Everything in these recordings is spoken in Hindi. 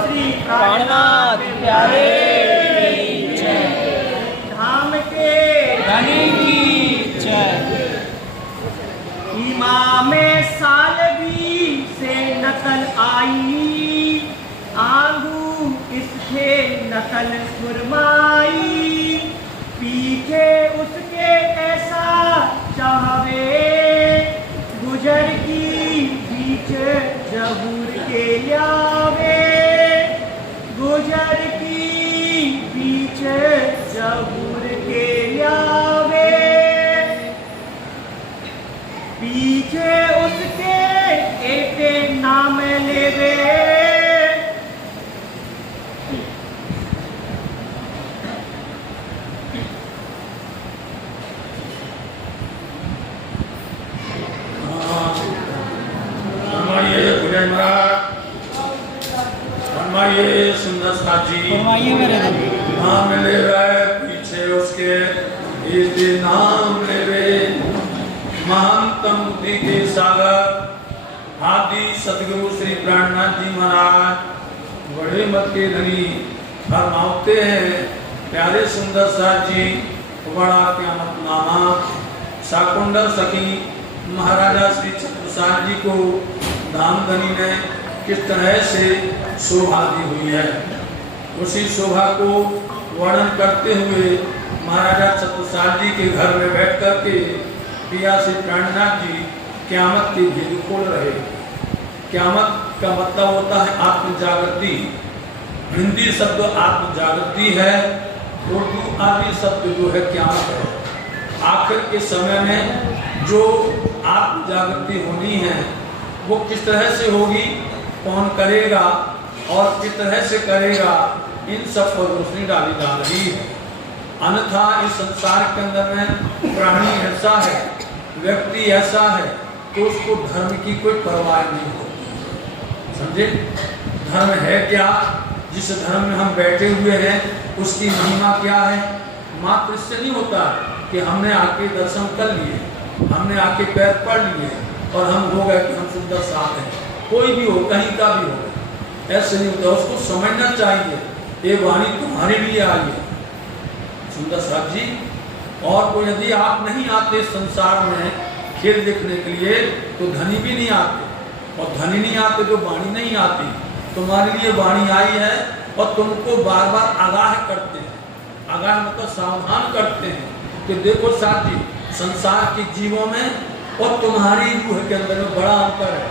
श्री प्राणनाथ प्यारे की जय। धाम के धनी की जय। इमामे सालबी से नकल आई, आंगू इसके नकल फरमाई, पीछे उसके ऐसा चाहवे, गुजर की बीच जबूर के लावे, गुजर की बीच जबूर के लावे, पीछे उसके एके नाम लेवे, फरमाइए सुंदर साथ जी, फरमाइए मेरे धनी। नाम ले रहे पीछे उसके ये नाम ले रे, महानतम बुद्धि के सागर आदि सतगुरु श्री प्राणनाथ जी महाराज बड़े मत के धनी फरमाते हैं, प्यारे सुंदर साथ जी, बड़ा क्या मत नामा शाकुंडल सखी महाराजा श्री छत्रसाल जी को धाम धनी ने किस तरह से शोभा दी हुई है, उसी शोभा को वर्णन करते हुए महाराजा छत्रसाल जी के घर में बैठ कर के पिया श्री प्राणनाथ जी क़यामत की भेद खोल रहे। क़यामत का मतलब होता है आत्म जागृति। हिंदी शब्द आत्म जागृति है, उर्दू आदि शब्द जो है क़यामत है। आखिर के समय में जो आत्म जागृति होनी है वो किस तरह से होगी, कौन करेगा और किस तरह से करेगा, इन सब पर रोशनी डाली जा रही है। अन्यथा इस संसार के अंदर में प्राणी ऐसा है, व्यक्ति ऐसा है तो उसको धर्म की कोई परवाह नहीं होती। समझे? धर्म है क्या? जिस धर्म में हम बैठे हुए हैं उसकी महिमा क्या है? मात्र इससे नहीं होता कि हमने आके दर्शन कर लिए, हमने आके पैर पढ़ लिए और हम हो गए कि हम सुंदर साथ हैं। कोई भी हो, कहीं का भी हो, ऐसे नहीं होता। उसको समझना चाहिए ये वाणी तुम्हारे लिए आई है सुंदर साथ जी। और कोई यदि आप नहीं आते संसार में खेल देखने के लिए तो धनी भी नहीं आते, और धनी नहीं आते तो वाणी नहीं आती। तुम्हारे लिए वाणी आई है और तुमको बार बार आगाह करते हैं। आगाह मतलब सावधान करते हैं कि देखो साथ जी, संसार के जीवों में और तुम्हारी रूह के अंदर में बड़ा अंतर है,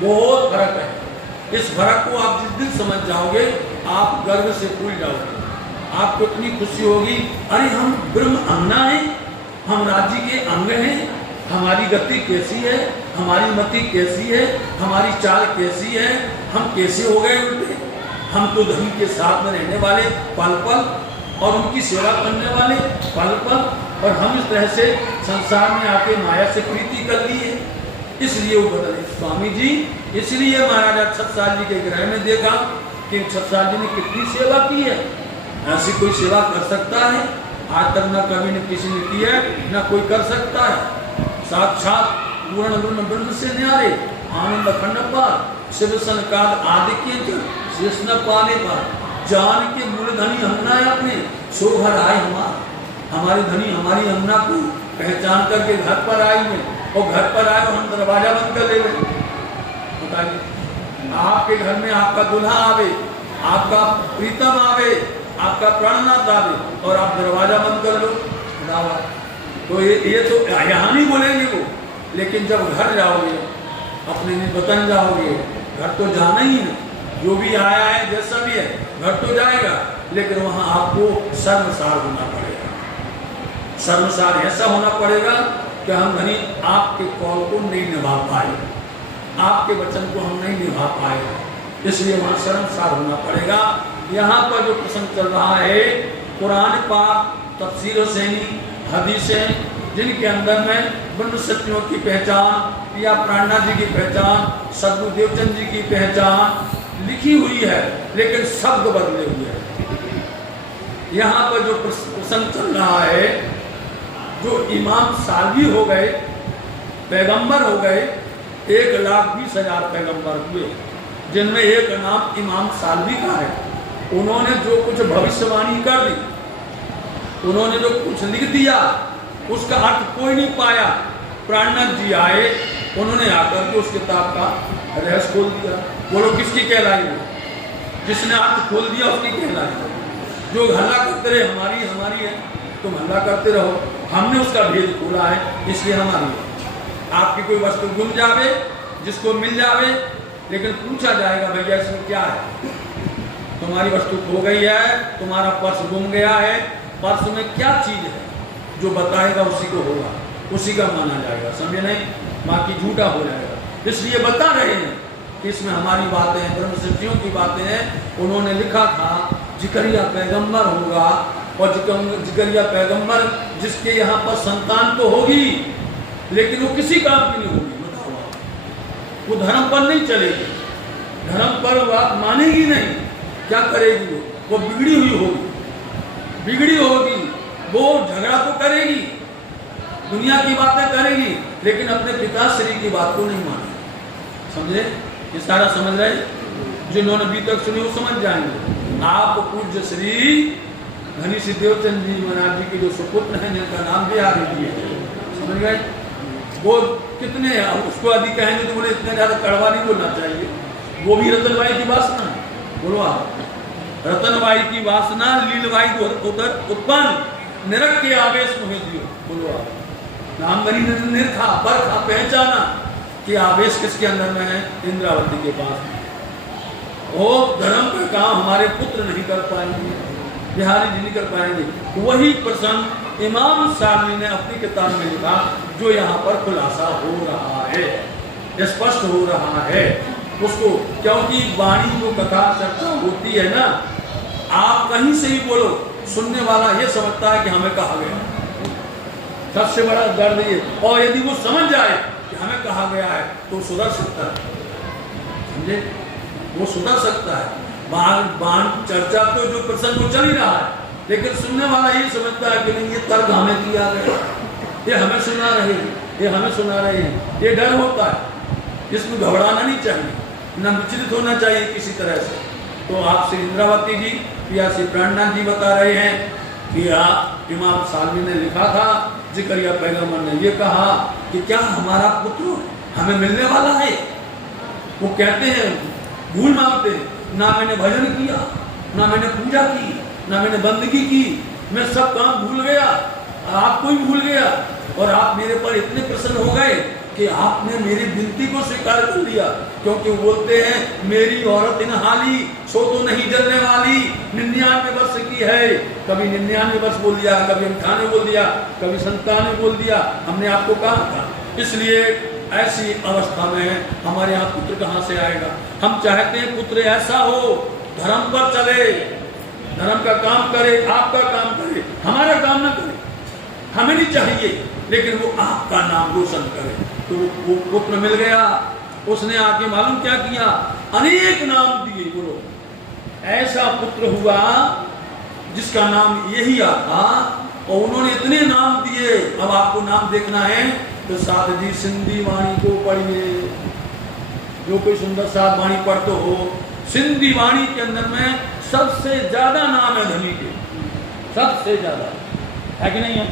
बहुत फर्क है। इस फर्क को आप जिस दिन समझ जाओगे आप गर्व से फूल जाओगे। आपको इतनी खुशी होगी, अरे हम ब्रह्म अंगना हैं, हम राज्य के अंग हैं, हमारी गति कैसी है, हमारी मति कैसी है, हमारी चाल कैसी है, हम कैसे हो गए उल्टे। हम तो धनी के साथ में रहने वाले पल पल और उनकी सेवा करने वाले पल पल, और हम इस तरह से संसार में आके माया से प्रीति कर ली है। इसलिए वो बदले स्वामी जी। इसलिए महाराजा छत्रसाल जी के गृह में देखा कि छत्रसाल जी ने कितनी सेवा की है। ऐसी कोई सेवा कर सकता है? आज तक न कभी ने किसी ने की है, न कोई कर सकता है। साक्षात पूर्ण गुण ब्रह्म से न्यारे आनंद अखंड पार शिव सनकाद आदि के शेषन पाने पर जान के मूल धनी हमना है अपने शोभा आए हमारी धनी हमारी हमना को पहचान करके घर पर आई में, और घर पर आए और हम दरवाजा बंद कर ले। बताइए, आपके घर में आपका दुल्हा आवे, आपका प्रीतम आवे, आपका प्राणनाथ आवे और आप दरवाजा बंद कर लो, तो ये तो यहाँ नहीं बोलेंगे वो। लेकिन जब घर जाओगे, अपने वतन जाओगे, घर तो जाना ही है। जो भी आया है जैसा भी है घर तो जाएगा, लेकिन वहाँ आपको शर्मसार होना पड़ेगा। शर्मसार ऐसा होना पड़ेगा कि हम धनी आपके कौल को नहीं निभा पाए, आपके वचन को हम नहीं निभा पाए, इसलिए वहाँ शर्मसार होना पड़ेगा। यहाँ पर जो प्रसंग चल रहा है कुरान पाक, तफसीर हुसैनी, हदीसें, जिनके अंदर में ब्रह्म सत्यों की पहचान या प्राणनाथ जी की पहचान, सदगुरु देवचंद जी की पहचान लिखी हुई है, लेकिन शब्द बदले हुए हैं। यहाँ पर जो प्रसंग चल रहा है, जो इमाम सालवी हो गए, पैगंबर हो गए, 1,20,000 पैगंबर हुए, जिनमें एक नाम इमाम सालवी का है। उन्होंने जो कुछ भविष्यवाणी कर दी, उन्होंने जो कुछ लिख दिया, उसका अर्थ कोई नहीं पाया। प्राणनाथ जी आए, उन्होंने आकर के उस किताब का रहस्य खोल दिया। बोलो किसकी कहलाई वो? जिसने अर्थ खोल दिया उसकी कहलाई। जो हल्ला करते रहे हमारी हमारी है, तुम हल्ला करते रहो, हमने उसका भेद खोला है इसलिए हमारी है। आपकी कोई वस्तु गुम जावे, जिसको मिल जावे, लेकिन पूछा जाएगा भैया इसमें क्या है? तुम्हारी वस्तु खो गई है, तुम्हारा पर्स गुम गया है, पर्स में क्या चीज है? जो बताएगा उसी को होगा, उसी का माना जाएगा, समझे नहीं? बाकी झूठा हो जाएगा। इसलिए बता रहे हैं कि इसमें हमारी बातें हैं, ब्रह्म सिद्धियों की बातें हैं। उन्होंने लिखा था जिकरिया पैगंबर होगा, और जिकरिया पैगंबर जिसके यहाँ पर संतान तो होगी, लेकिन वो किसी काम की नहीं होगी। बताओ, वो धर्म पर नहीं चलेगी, धर्म पर बात मानेगी नहीं। क्या करेगी वो बिगड़ी हुई होगी, बिगड़ी होगी। वो झगड़ा तो करेगी, दुनिया की बातें करेगी, लेकिन अपने पिताश्री की बात को नहीं मानेगी। समझे? ये सारा समझ रहे? जिन्होंने अभी तक सुनी वो समझ जाएंगे। आप पूज्य श्री घनी सिद्धेवचंद जी महाराज जी के जो सुपुत्र हैं, जिनका नाम भी आ रही है, समझ गए? वो कितने, उसको यदि कहेंगे तो बोले इतने ज्यादा कड़वा नहीं बोलना चाहिए। वो भी रतनबाई की वासना है। बोलो आप, रतनबाई की वासना लीलबाई को उतर उत्पन्न निरख के आवेश में दियो। बोलो आप, नाम बनी निरखा परखा पहचाना कि आवेश किसके अंदर में है? इंद्रावती के पास। वो धर्म का काम हमारे पुत्र नहीं कर पाएंगे, बिहारी जी नहीं कर पाएंगे। वही प्रसंग इमाम सालवी ने अपनी किताब में लिखा, जो यहाँ पर खुलासा हो रहा है, स्पष्ट हो रहा है उसको। क्योंकि वाणी जो कथा चर्चा होती है ना, आप कहीं से ही बोलो, सुनने वाला ये समझता है कि हमें कहा गया। सबसे बड़ा दर्द ये, और यदि वो समझ जाए कि हमें कहा गया है तो सुधर सकता है। समझे? वो सुधर सकता है। बाण चर्चा तो जो प्रसंग वो चल ही रहा है, लेकिन सुनने वाला ये समझता है कि नहीं, ये तर्क हमें किया गया, ये हमें सुना रहे हैं, ये हमें सुना रहे हैं। ये डर होता है, इसमें घबराना नहीं चाहिए, न विचलित होना चाहिए किसी तरह से। तो आप श्री इंद्रावती जी या श्री प्राणनाथ जी बता रहे हैं कि इमाम सालवी ने लिखा था, जिकरिया पैगंबर ने ये कहा कि क्या हमारा पुत्र हमें मिलने वाला है? वो कहते हैं, भूल मांगते हैं, ना मैंने भजन किया, ना मैंने पूजा की, ना मैंने बंदगी की, मैं सब काम भूल गया, आपको ही भूल गया, और आप मेरे पर इतने प्रसन्न हो गए कि आपने मेरी विनती को स्वीकार कर लिया। क्योंकि वो बोलते हैं, मेरी औरत इन हाली सो तो नहीं जलने वाली, 99 वर्ष की है। कभी 99 वर्ष बोल दिया, कभी 98 बोल दिया, कभी 97 बोल दिया। हमने आपको कहा था। इसलिए ऐसी अवस्था में हमारे यहाँ पुत्र कहाँ से आएगा? हम चाहते हैं पुत्र ऐसा हो, धर्म पर चले, धर्म का काम करे, आपका काम करे, हमारा काम ना करे। हमें नहीं चाहिए, लेकिन वो आपका नाम रोशन करे। तो वो पुत्र मिल गया। उसने आके मालूम क्या किया? अनेक नाम दिए। बोलो, ऐसा पुत्र हुआ जिसका नाम यही आता, और उन्होंने इतने नाम दिए। अब आपको नाम देखना है तो साध जी सिंधी वाणी को पढ़िए। जो कोई सुंदर साध वाणी पढ़ते हो, सिंधी वाणी के अंदर में सबसे ज्यादा नाम है धनी के, सबसे ज्यादा है कि नहीं है?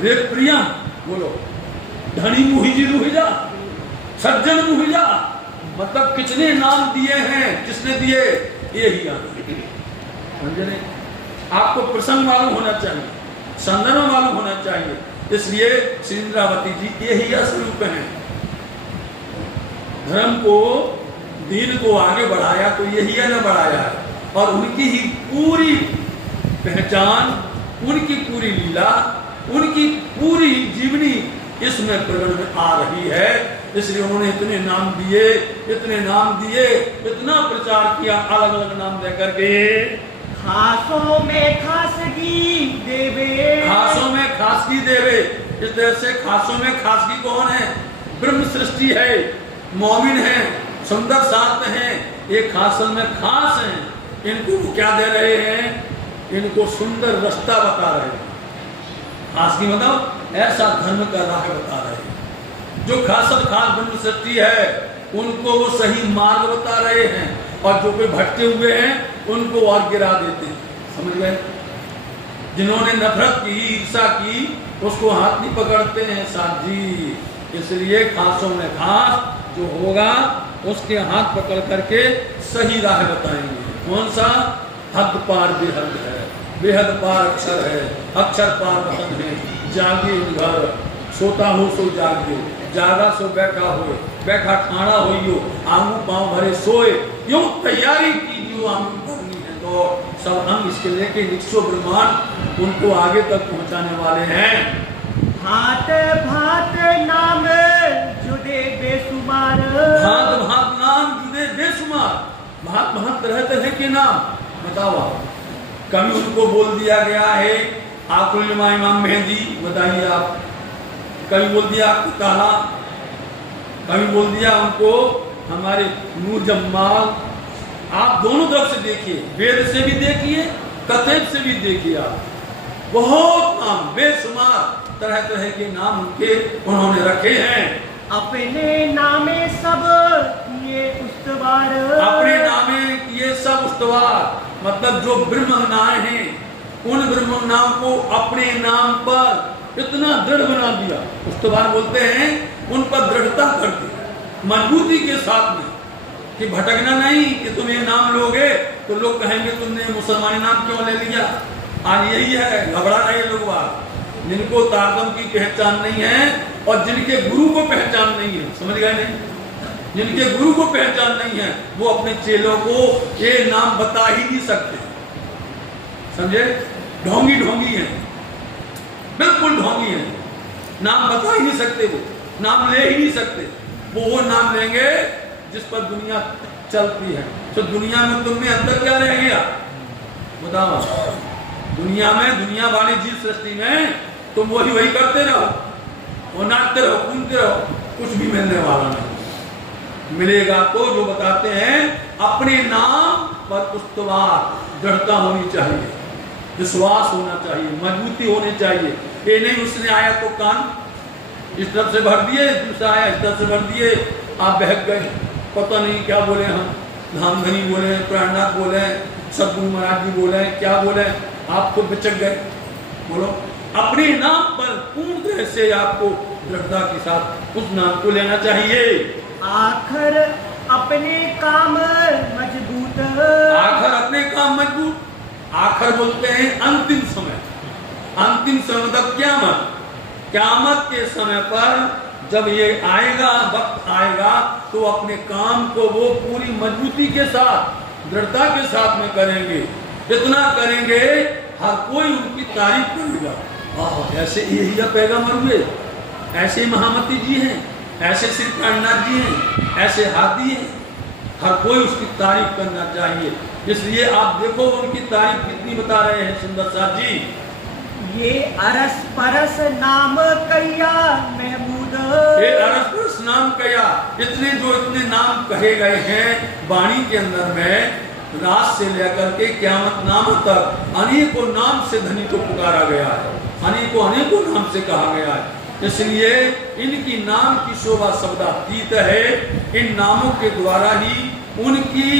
रे प्रियम, बोलो, धनी मुहिजी रुहिजा, सज्जन मुहिजा, मतलब कितने नाम दिए हैं। किसने दिए? यही समझे नहीं? आपको प्रसंग मालूम होना चाहिए, संदर्भ मालूम होना चाहिए। इसलिए श्री इंद्रावती जी यही स्वरूप हैं। धर्म को, दीन को आगे बढ़ाया तो यही है ना बढ़ाया है। और उनकी ही पूरी पहचान, उनकी पूरी लीला, उनकी पूरी जीवनी इसमें प्रकट में आ रही है। इसलिए उन्होंने इतने नाम दिए, इतने नाम दिए, इतना प्रचार किया, अलग अलग नाम देकर के। खासों में खासगी देवे, खासों में खासगी देवे। इस तरह से खासों में खासगी कौन है? ब्रह्म सृष्टि है, मोमिन है, सुंदर साथ हैं, ये खासन में खास हैं। इनको क्या दे रहे हैं? इनको सुंदर रास्ता बता रहे हैं। खासगी मतलब ऐसा धर्म का राह बता रहे हैं। जो खासन खास ब्रह्म सृष्टि है, उनको वो सही मार्ग बता रहे हैं, और जो कोई भटके हुए हैं उनको और गिरा देते हैं। समझ गए? जिन्होंने नफरत की, ईर्षा की, उसको हाथ नहीं पकड़ते हैं साहब जी। इसलिए खासों में खास जो होगा उसके हाथ पकड़ करके सही राह बताएंगे। कौन सा? हद पार बेहद है, बेहद पार अक्षर है, अक्षर पार वतन है। जागे घर, सोता हो सो जागे, जागा सो बैठा हो, बैठा ठाड़ा होइयो, आंगू पांव भरे सोए। यूं तैयारी कीजिए, आंगू करनी है तो सब अंग इसके लेके निक्षो ब्रह्मांड उनको आगे तक पहुंचाने वाले हैं। भात भात नाम जुदे बेसुमार, भात भात नाम जुदे बेसुमार, भात भात तरह तरह के नाम बताओ आप। कभी उनको बोल दिया गया है आकुल इमाम मेहंदी, बताइए आप। कभी बोल दिया आपको काला, कभी बोल दिया उनको हमारे नूर जम्माल। आप दोनों तरफ से देखिए, वेद से भी देखिए, कथेब से भी देखिए। आप बहुत नाम बेशुमार तरह तरह के नाम उनके उन्होंने रखे हैं। अपने नामे सब किए उस्तवार, अपने नामे किए सब उस्तवार, मतलब जो ब्रह्मनाए हैं उन ब्रह्मनाम को अपने नाम पर इतना दृढ़ बना दिया। उस्तवार बोलते हैं, उन पर दृढ़ता कर दी मजबूती के साथ में, कि भटकना नहीं कि तुम ये नाम लोगे तो लोग कहेंगे तुमने मुसलमानी नाम क्यों ले लिया। आज यही है, घबरा रहे लोग बात, जिनको तारतम की पहचान नहीं है और जिनके गुरु को पहचान नहीं है। समझ गए? नहीं, जिनके गुरु को पहचान नहीं है वो अपने चेलों को ये नाम बता ही नहीं सकते। समझे? ढोंगी ढोंगी है, बिल्कुल ढोंगी है, नाम बता ही नहीं सकते, वो नाम ले ही नहीं सकते। वो नाम लेंगे जिस पर दुनिया चलती है। तो दुनिया में तुम में अंदर क्या रह गया बताओ? दुनिया में, दुनिया वाली जीव सृष्टि में तुम वही करते रहो, वो नाचते रहो, कूदते रहो, कुछ भी मिलने वाला नहीं। मिलेगा तो जो बताते हैं अपने नाम पर उस्तवार दृढ़ता होनी चाहिए, विश्वास होना चाहिए, मजबूती होनी चाहिए। ये नहीं उसने आया तो कान इस तरफ से भर दिए, दूसरा आया इस तरफ से भर दिए, आप बहक गए, पता नहीं क्या बोले, हम धामधनी बोले, प्राणनाथ बोले, सदगुरु महाराज जी बोले, क्या बोले, आप खुद बिचक गए। बोलो, अपने नाम पर पूर्ण तरह से आपको दृढ़ता के साथ उस नाम को लेना चाहिए। आखर अपने काम मजबूत, आखर अपने काम मजबूत, आखर बोलते हैं अंतिम समय। अंतिम समय मतलब क्यामत। क्यामत के समय पर जब ये आएगा, वक्त आएगा, तो अपने काम को वो पूरी मजबूती के साथ, दृढ़ता के साथ में करेंगे। इतना करेंगे हर कोई उनकी तारीफ करेगा। ऐसे यही पैगंबर हुए, ऐसे महामती जी हैं, ऐसे श्री प्राणनाथ जी हैं, ऐसे हाथी हैं, हर कोई उसकी तारीफ करना चाहिए। इसलिए आप देखो उनकी तारीफ कितनी बता रहे हैं सुंदर साहब जी। ये अरस परस नाम कया महमूद, ये अरस परस नाम कया, इतने नाम कहे गए हैं वाणी के अंदर में, रात से लेकर के क़यामत नाम तक अनेकों नाम से धनी को पुकारा गया है, अनेकों नाम से कहा गया है। इसलिए इनकी नाम की शोभा शब्दातीत है। इन नामों के द्वारा ही उनकी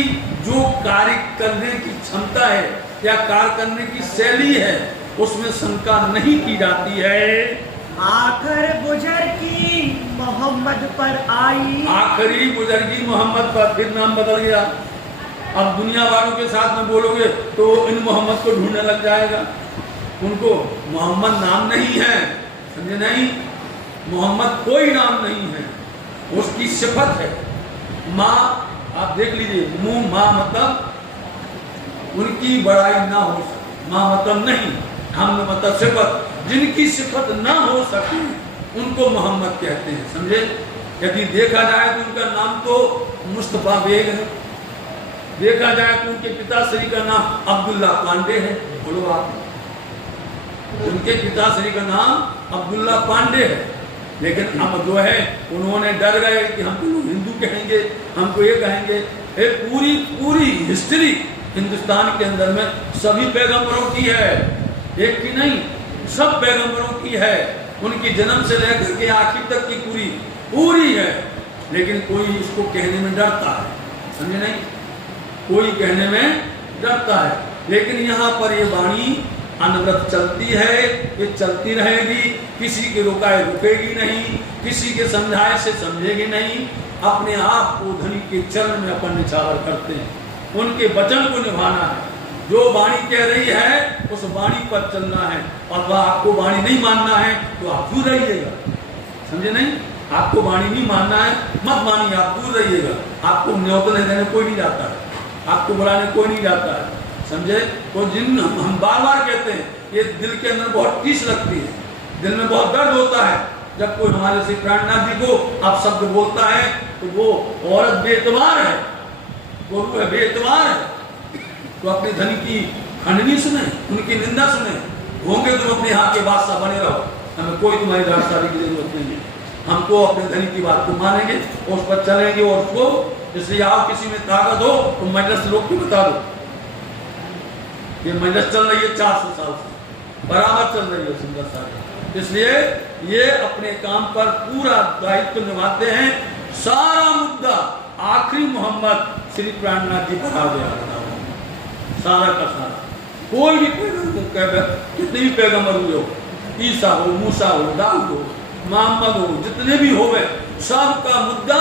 जो कार्य करने की क्षमता है या कार्य करने की शैली है उसमें शंका नहीं की जाती है। आखिर बुजुर्गी मोहम्मद पर आई, आखिरी बुजुर्गी मोहम्मद पर, फिर नाम बदल गया। अब दुनिया वालों के साथ में बोलोगे तो इन मोहम्मद को ढूंढने लग जाएगा। उनको मोहम्मद नाम नहीं है, समझे नहीं? मोहम्मद कोई नाम नहीं है, उसकी सिफत है। माँ, आप देख लीजिए, मुंह माँ मतलब उनकी बड़ाई ना हो सके, माँ मतलब नहीं, हम मतलब सिफत। जिनकी सिफत ना हो सके उनको मोहम्मद कहते हैं, समझे? यदि देखा जाए तो उनका नाम तो मुस्तफा बेग है, देखा जाए तो उनके पिताश्री का नाम अब्दुल्ला पांडे है। बोलो आप, उनके पिताश्री का नाम अब्दुल्ला पांडे है, लेकिन अब जो है उन्होंने डर गए कि हमको लोग हिंदू कहेंगे, हमको ये कहेंगे। पूरी हिस्ट्री हिंदुस्तान के अंदर में सभी पैगंबरों की है, एक की नहीं, सब पैगंबरों की है। उनकी जन्म से लेकर के आखिर तक की पूरी है। लेकिन कोई इसको कहने में डरता है, समझे नहीं, कोई कहने में डरता है। लेकिन यहाँ पर ये वाणी अनवरत चलती है, ये चलती रहेगी, किसी के रुकाए रुकेगी नहीं, किसी के समझाए से समझेगी नहीं। अपने आप को धनी के चरण में अपन निछावर करते हैं, उनके वचन को निभाना है। जो वाणी कह रही है उस वाणी पर चलना है, और वह आपको वाणी नहीं मानना है तो आप दूर रहिएगा, समझे नहीं। आपको वाणी नहीं मानना है, मत मानिए, आप दूर रहिएगा। आपको न्योतने देने कोई नहीं जाता है, आपको बुलाने कोई नहीं जाता है, समझे। तो जिन हम बार बार कहते हैं, ये दिल के अंदर बहुत टीस लगती है, दिल में बहुत दर्द होता है जब कोई हमारे श्री प्राणनाथ जी को आप शब्द बोलता है तो वो औरत बेतबार है, वो बेतबार है, तो अपने धनी की खंडनी सुने, उनकी निंदा सुने, होंगे तुम अपने यहाँ के बादशाह बने रहो, हमें कोई तुम्हारी राजशाही की जरूरत नहीं है। हमको अपने धनी की बात को मानेंगे और उस पर चलेंगे, और उसको इसलिए आओ किसी में ताकत हो तो मजलिस लोग को बता दो। ये मजलिस चल रही है 400 साल से, बराबर चल रही है सुंदर साहब, इसलिए ये अपने काम पर पूरा दायित्व निभाते हैं। सारा मुद्दा आखिरी मोहम्मद श्री प्राणनाथ जी पर आ गया, सारा का सारा। कोई भी कितने भी पैगंबर हुए हो, ईसा हो, मूसा हो, दाऊद हो, मोहम्मद हो, जितने भी हो गए, सबका मुद्दा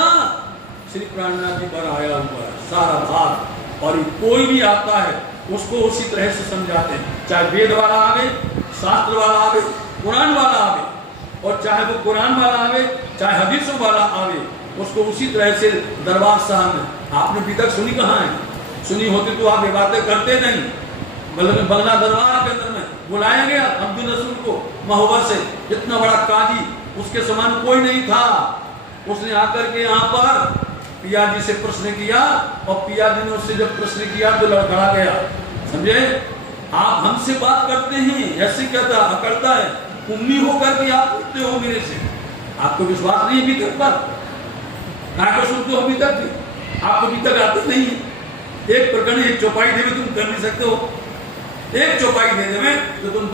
श्री प्राणनाथ जी पर आया हुआ है, सारा भाग। और कोई भी आता है उसको उसी तरह से समझाते हैं, चाहे वेद वाला आवे, शास्त्र वाला आवे, कुरान वाला आवे, और चाहे वो कुरान वाला आवे चाहे हदीसों वाला आवे, उसको उसी तरह से दरबार साहब में आपने अभी तक सुनी कहाँ है? सुनी होती तो आप ये बातें करते नहीं। बगला दरबार के अंदर में बुलाया गया अब्दुल रसूल को महोबा से, इतना बड़ा काजी, उसके समान कोई नहीं था। उसने आकर के यहाँ पर पिया जी से प्रश्न किया, और पिया जी ने उससे जब प्रश्न किया तो लड़खड़ा गया, समझे। आप हमसे बात करते हैं, ऐसे कहता करता है, उम्मी होकर के आप पूछते हो मेरे से, आपको विश्वास नहीं अभी तक पर, को सुनते हो अभी तक, आपको अभी तक आते नहीं है। एक प्रकरण, एक चौपाई दे तुम कर नहीं सकते हो, एक चौपाई दे देवे तो तुम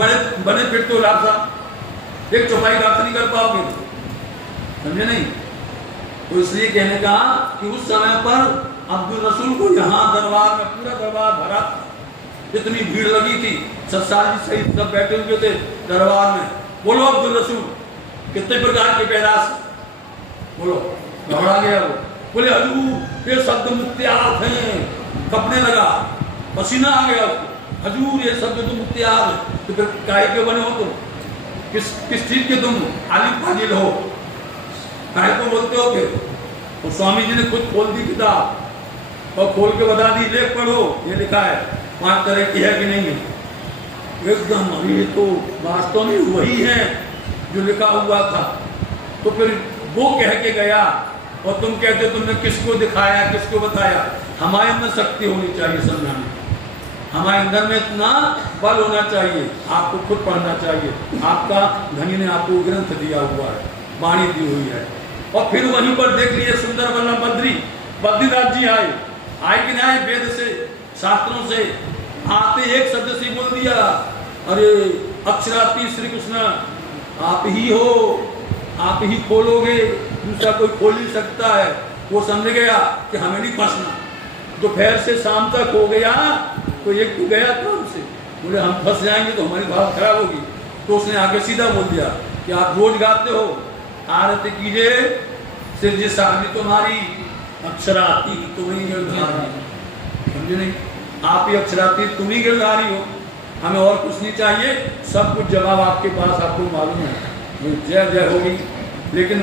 बने फिरते हो लाभ साहब, एक चौपाई का नहीं कर पाओगे, समझे नहीं। तो इसलिए कहने का कि उस समय पर अब्दुल रसूल को यहाँ दरबार में पूरा दरबार भरा, इतनी भीड़ लगी थी, सत्साल जी सहित सब बैठे हुए थे दरबार में। बोलो अब्दुल रसूल कितने प्रकार के पैदाश, बोलो। घबरा गया वो, बोले हजूर ये शब्द मुक्तियात हैं, कपने लगा, पसीना आ गया उसको, हजूर ये शब्द तो मुक्तियात है। तो फिर काहे के बने हो तुम, किस चीज के तुम आलिम फाजिल हो, काहे को बोलते हो फिर? और स्वामी जी ने खुद खोल दी किताब और खोल के बता दी, लेख पढ़ो, ये लिखा है 5 तरह की है कि नहीं है। एकदम ये तो वास्तव में वही है जो लिखा हुआ था। तो फिर वो कह के गया, और तुम कहते तुमने किसको दिखाया, किसको बताया? हमारे अंदर शक्ति होनी चाहिए समझाने, हमारे अंदर में इतना बल होना चाहिए। आपको खुद पढ़ना चाहिए, आपका धनी ने आपको ग्रंथ दिया हुआ है, वाणी दी हुई है। और फिर वहीं पर देख लिए सुंदर वल्लभ बद्रीनाथ जी आए कि नहीं आए, वेद से शास्त्रों से आते एक शब्द से बोल दिया, अरे अक्षराती श्री कृष्ण आप ही हो, आप ही खोलोगे, दूसरा कोई खोल नहीं सकता है। वो समझ गया कि हमें नहीं फंसना। दोपहर से शाम तक हो गया तो एक तो गया काम से, बोले हम फंस जाएंगे तो हमारी बात खराब होगी। तो उसने आगे सीधा बोल दिया कि आप रोज गाते हो, आरती कीजिए, सिरजी साहबी तुम्हारी, अक्षराती तुम्ही गिरधारी, समझे नहीं, आप ही अक्षराती तुम्ही गिरधारी हो, हमें और कुछ नहीं चाहिए, सब कुछ जवाब आपके पास, आपको मालूम है, जय जय होगी। लेकिन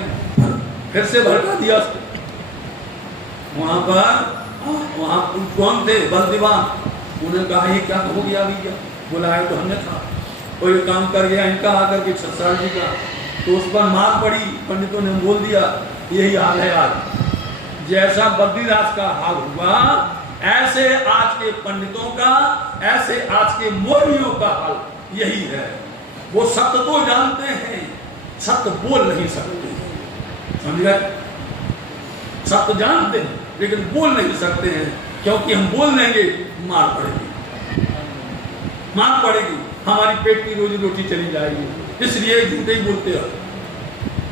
फिर से भड़का दिया उसको। वहां पर वहां कौन थे? बलदीवान। उन्होंने कहा ये क्या हो गया भैया, बुलाया तो हमने था, कोई काम कर गया इनका आकर के सत्साल जी का। तो उस पर मार पड़ी, पंडितों ने बोल दिया यही हाल है आज। जैसा बद्रीदास का हाल हुआ, ऐसे आज के पंडितों का, ऐसे आज के मौलवियों का हाल यही है। वो सत्य तो जानते हैं, सत्य बोल नहीं सकते, समझ गए? सत्य जानते हैं लेकिन बोल नहीं सकते हैं, क्योंकि हम बोल देंगे मार पड़ेगी, मार पड़ेगी, हमारी पेट की रोजी रोटी चली जाएगी। इसलिए झूठे ही बोलते हो,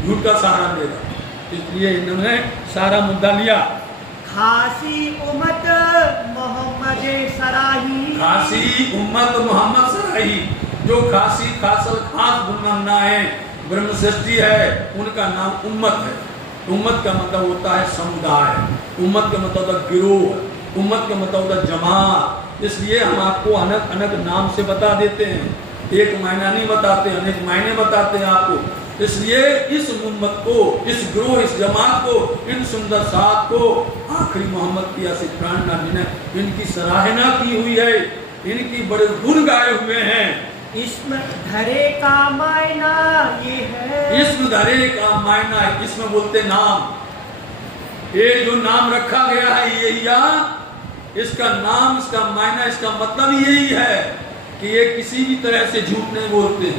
झूठ का सहारा देगा। इसलिए इन्होंने सारा मुद्दा लिया। खासी उम्मत मोहम्मद सराही। खासी उम्मत मोहम्मद सराही, जो खासी खासल खास बुलंदा है, ब्रह्म सृष्टि है, उनका नाम उम्मत है। उम्मत का मतलब होता है समुदाय, उम्मत का मतलब होता है गिरोह, उम्मत का मतलब होता है जमात। इसलिए हम आपको अनेक अनेक नाम से बता देते हैं, एक महीना नहीं बताते, अनेक महीने बताते हैं आपको। इसलिए इस उम्मत को, इस ग्रोह, इस जमात को, इन सुंदर साथ को आखिरी मोहम्मद की आसिफ प्राणनाथ जी ने इनकी सराहना की हुई है, इनकी बड़े गुण गाए हुए हैं। इसमें धरे का मायना ये है, इसमें धरे का मायना है, इसमें बोलते नाम, ये जो नाम रखा गया है यही या इसका नाम, इसका मायना, इसका मतलब यही है कि ये किसी भी तरह से झूठ नहीं बोलते,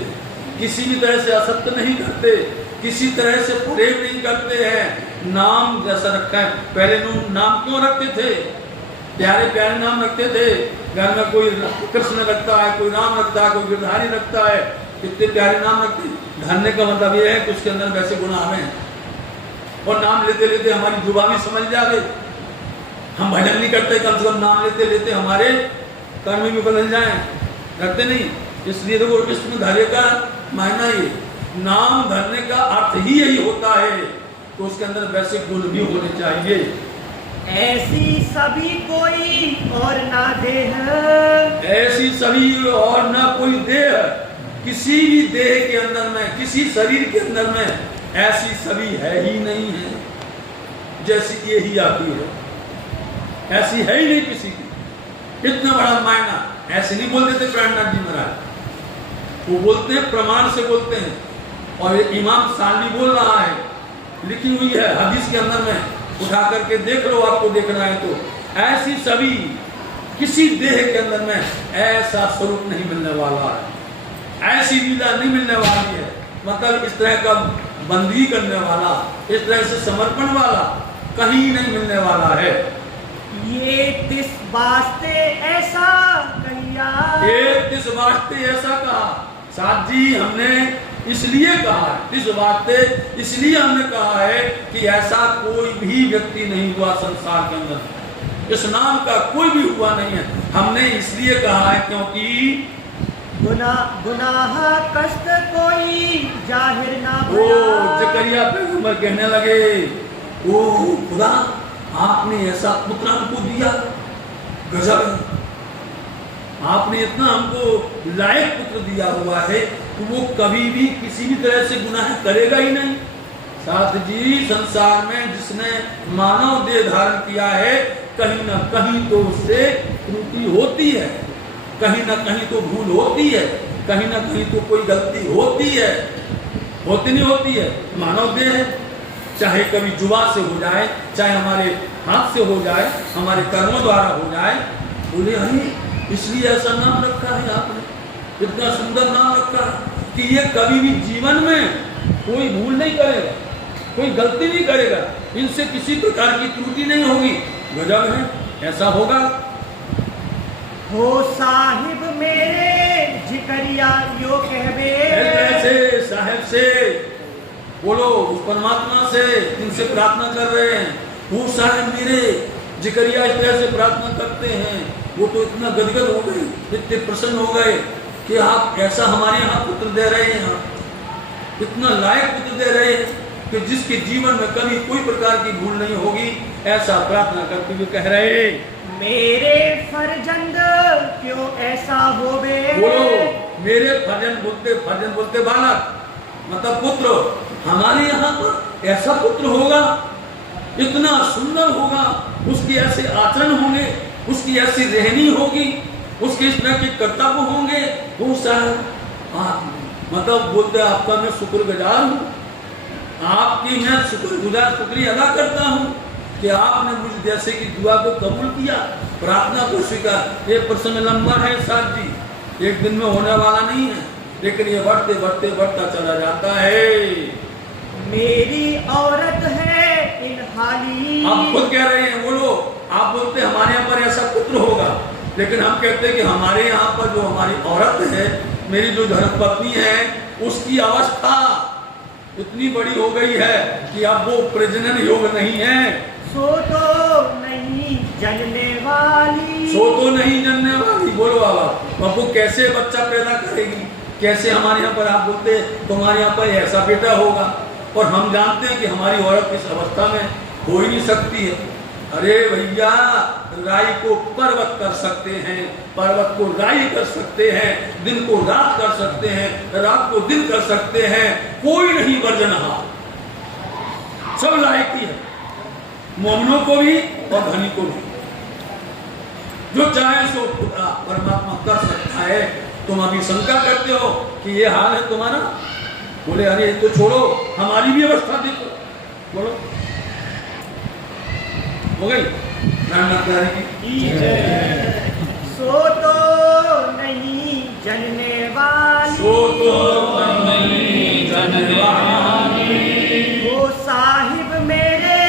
किसी भी तरह से असत्य नहीं करते, किसी तरह से प्रेम नहीं करते हैं। नाम जैसा रखा है, पहले लोग नाम क्यों रखते थे, प्यारे प्यारे नाम रखते थे। घर में कोई कृष्ण रखता है, कोई राम रखता है, कोई गिरधारी रखता है, कितने प्यारे नाम रखते। धन्य का मतलब ये है कि उसके अंदर वैसे गुण आ हैं, और नाम लेते लेते हमारी जुबान भी समझ जाए। हम भजन नहीं करते, कम से कम नाम लेते लेते हमारे कर्म भी बदल जाए, रखते नहीं। इसलिए देखो इसमें धैर्य का मायना ये, नाम धरने का अर्थ ही यही होता है, तो उसके अंदर वैसे गुण भी होने चाहिए। ऐसी सभी कोई और ना देह, ऐसी सभी और ना कोई देह, किसी भी देह के अंदर में, किसी शरीर के अंदर में ऐसी सभी है ही नहीं है, जैसी ये ही आती है, ऐसी है ही नहीं किसी की। इतना बड़ा मायना ऐसे नहीं बोलते थे प्राणनाथ जी महाराज, वो बोलते हैं प्रमाण से बोलते हैं। और ये इमाम सालवी बोल रहा है, लिखी हुई है हदीस के अंदर में, उठा करके देख लो, आपको देखना है तो। ऐसी सभी, किसी देह के अंदर में ऐसा स्वरूप नहीं मिलने वाला है, ऐसी लीला नहीं मिलने वाली है। मतलब इस तरह का बंदी करने वाला, इस तरह से समर्पण वाला कहीं नहीं मिलने वाला है। ये तिस वास्ते ऐसा कहिया, ये तिस वास्ते ऐसा कहा साथ जी, हमने इसलिए कहा, इस वास्ते इसलिए हमने कहा है कि ऐसा कोई भी व्यक्ति नहीं हुआ संसार के अंदर, इस नाम का कोई भी हुआ नहीं है। हमने इसलिए कहा है क्योंकि गुनाह कष्ट कोई जाहिर ना वो भला। जकरिया पैगंबर कहने लगे, ओ खुदा आपने ऐसा पुत्र हमको दिया, गजब, आपने इतना हमको लायक पुत्र दिया हुआ है, तो वो कभी भी किसी भी तरह से गुनाह करेगा ही नहीं। साथ जी संसार में जिसने मानव देह धारण किया है, कहीं ना कहीं तो उससे त्रुटि होती है, कहीं ना कहीं तो भूल होती है, कहीं ना कहीं तो कोई गलती होती है, होती नहीं होती है। मानव देह है, चाहे कभी जुबा से हो जाए, चाहे हमारे हाथ से हो जाए, हमारे कर्मों द्वारा हो जाए। बोले अरे इसलिए ऐसा नाम रखा है आपने, इतना सुंदर नाम रखा है कि ये कभी भी जीवन में कोई भूल नहीं करेगा, कोई गलती नहीं करेगा, इनसे किसी प्रकार की त्रुटि नहीं होगी। गजब है, ऐसा होगा। हो साहिब मेरे जिकरिया यो कहबे, ऐसे साहिब से बोलो, उस परमात्मा से जिनसे प्रार्थना कर रहे हैं, वो साहिब मेरे जिकरिया इस तरह से प्रार्थना करते हैं। वो तो इतना गदगद हो गए, इतने प्रसन्न हो गए कि आप ऐसा हमारे यहाँ पुत्र दे रहे हैं, इतना लायक पुत्र दे रहे हैं कि जिसके जीवन में कभी कोई प्रकार की भूल नहीं होगी, ऐसा प्रार्थना करते हुए कह रहे, मेरे फरजंद क्यों ऐसा होवे। बोलो मेरे फर्जन बोलते बालक, मतलब पुत्र, हमारे यहाँ पर ऐसा पुत्र होगा, इतना सुंदर होगा, उसके ऐसे आचरण होंगे, उसकी ऐसी रहनी होगी, उसके इस तरह के कर्तव्य होंगे। वो साहब मतलब बोलते आपका मैं शुक्रगुजार हूँ, आपकी मैं शुक्रिया अदा करता हूँ कि आपने मुझ जैसे की दुआ को कबूल किया, प्रार्थना को स्वीकार। ये प्रसंग लंबा है साथ जी, एक दिन में होने वाला नहीं है, लेकिन ये बढ़ते बढ़ते बढ़ता चला जाता है। मेरी औरत है इन हाली, आप खुद कह रहे हैं, बोलो, आप बोलते हमारे यहाँ पर ऐसा पुत्र होगा, लेकिन हम कहते हैं कि हमारे यहाँ पर जो हमारी औरत है, मेरी जो धर्मपत्नी है, उसकी अवस्था इतनी बड़ी हो गई है कि अब वो प्रजनन योग नहीं है। सो तो नहीं जलने वाली, सो तो नहीं जलने वाली। बोलो बाबा, अब वो कैसे बच्चा पैदा करेगी? कैसे हमारे यहाँ पर आप बोलते तुम्हारे यहाँ पर ऐसा बेटा होगा, और हम जानते हैं कि हमारी औरत इस अवस्था में हो ही नहीं सकती है। अरे भैया, राई को पर्वत कर सकते हैं, पर्वत को राई कर सकते हैं, दिन को रात कर सकते हैं, रात को दिन कर सकते हैं। कोई नहीं वर्जनहार, सब लायक ही है, मोमनों को भी और धनी को भी। जो चाहे सो खुदा परमात्मा कर सकता है। तुम अभी शंका करते हो कि ये हाल है तुम्हारा। बोले अरे तो छोड़ो, हमारी भी अवस्था देखो। बोलो, हो गई? सो तो नहीं जलने वाली, सो तो नहीं जलने वाली। वो साहिब मेरे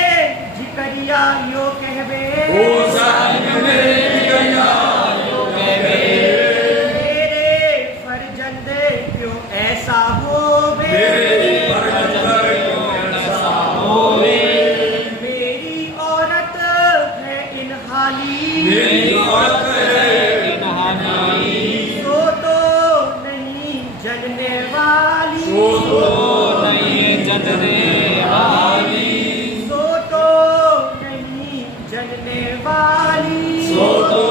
जिकरिया यो कहवे, वो साहिब मेरे जिकरिया यो कहवे, मेरे फर्जंद क्यों ऐसा होवे, मेरे फर्जंद क्यों ऐसा होवे। मेरी औरत है इन हाली, मेरी औरत है इन हाली। सो तो नहीं जलने वाली, सो तो नहीं जलने वाली, सो तो नहीं जलने वाली, सो तो